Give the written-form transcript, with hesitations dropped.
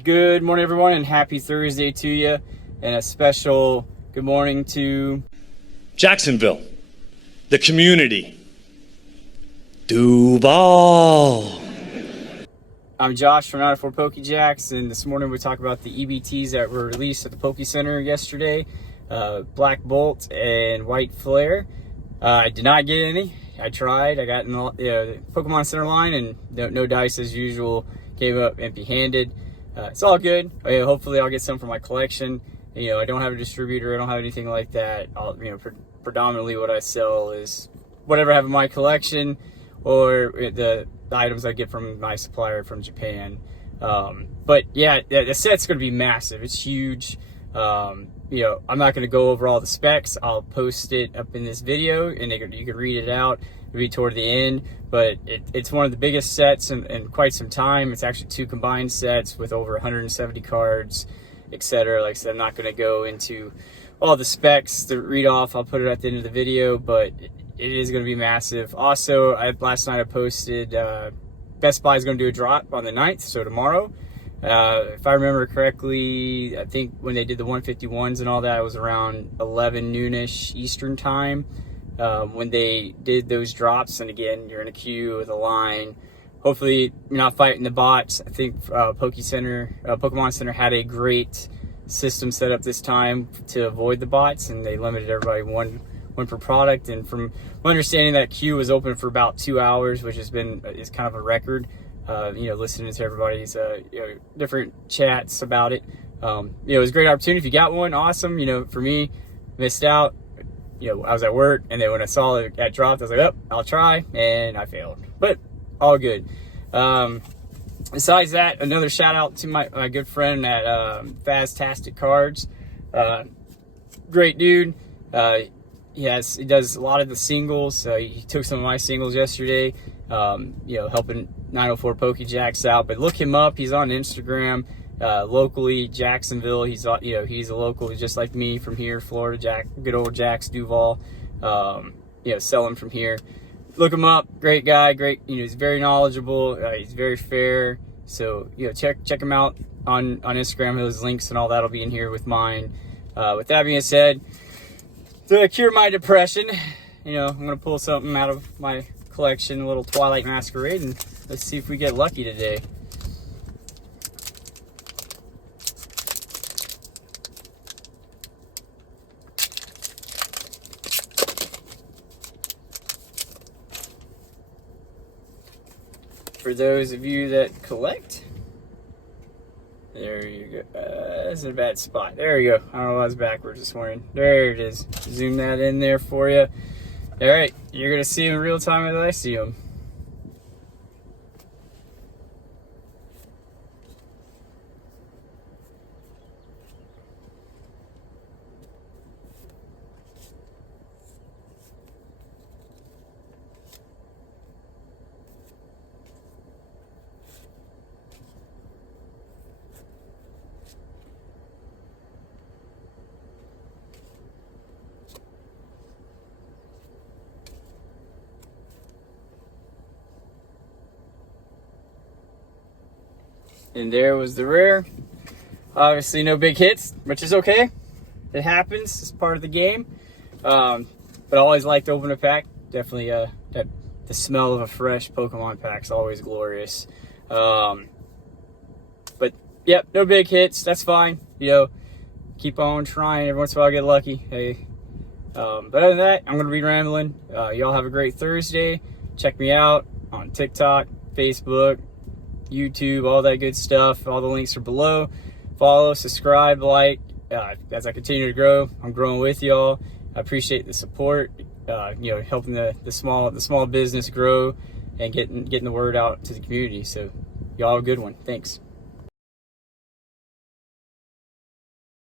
Good morning, everyone, and happy Thursday to you. And a special good morning to Jacksonville, the community, Duval. I'm Josh from 904 PokeJacks, and this morning we talk about the EBTs that were released at the Poke Center yesterday, Black Bolt and White Flare. I did not get any. I tried. I got in the Pokemon Center line, and no dice as usual. Came up empty-handed. It's all good. Hopefully I'll get some for my collection. I don't have a distributor. I don't have anything like that. Predominantly what I sell is whatever I have in my collection or the items I get from my supplier from Japan. But yeah, the set's going to be massive. It's huge. I'm not going to go over all the specs. I'll post it up in this video and you can read it out. It'll be toward the end, but it's one of the biggest sets in quite some time. It's actually 2 combined sets with over 170 cards, etc. Like I said, I'm not going to go into all the specs to read off. I'll put it at the end of the video, but it is going to be massive. Also, last night I posted Best Buy is going to do a drop on the 9th, so tomorrow. If I remember correctly, I think when they did the 151s and all that, it was around 11 noonish Eastern time when they did those drops. And again, you're in a queue with a line. Hopefully you're not fighting the bots. I think Pokemon Center had a great system set up this time to avoid the bots, and they limited everybody one per product. And from my understanding, that queue was open for about 2 hours, which is kind of a record. Listening to everybody's different chats about it. It was a great opportunity. If you got one, awesome. For me, missed out. I was at work, and then when I saw it got dropped, I was like, oh, I'll try, and I failed. But all good. Besides that, another shout out to my good friend at Faztastic Cards. Great dude. He does a lot of the singles. He took some of my singles yesterday, helping 904 PokeJacks out. But look him up. He's on Instagram, locally, Jacksonville. He's a local, just like me from here, Florida. Good old Jax Duval. Selling from here. Look him up. Great guy. Great. He's very knowledgeable. He's very fair. So check him out on Instagram. Those links and all that'll be in here with mine. With that being said, to cure my depression, I'm going to pull something out of my collection, a little Twilight Masquerade, and let's see if we get lucky today. For those of you that collect, there you go. That's a bad spot. There you go. I don't know why I was backwards this morning. There it is. Zoom that in there for you. All right, you're going to see them in real time as I see them. And there was the rare. Obviously no big hits, which is okay. It happens. It's part of the game. But I always like to open a pack. Definitely the smell of a fresh Pokemon pack is always glorious. But yep, no big hits. That's fine. Keep on trying. Every once in a while I get lucky. Hey. But other than that, I'm going to be rambling. Y'all have a great Thursday. Check me out on TikTok, Facebook, YouTube, all that good stuff. All the links are below. Follow, subscribe, like. As I continue to grow, I'm growing with y'all. I appreciate the support. Helping the small business grow and getting the word out to the community. So y'all have a good one. Thanks.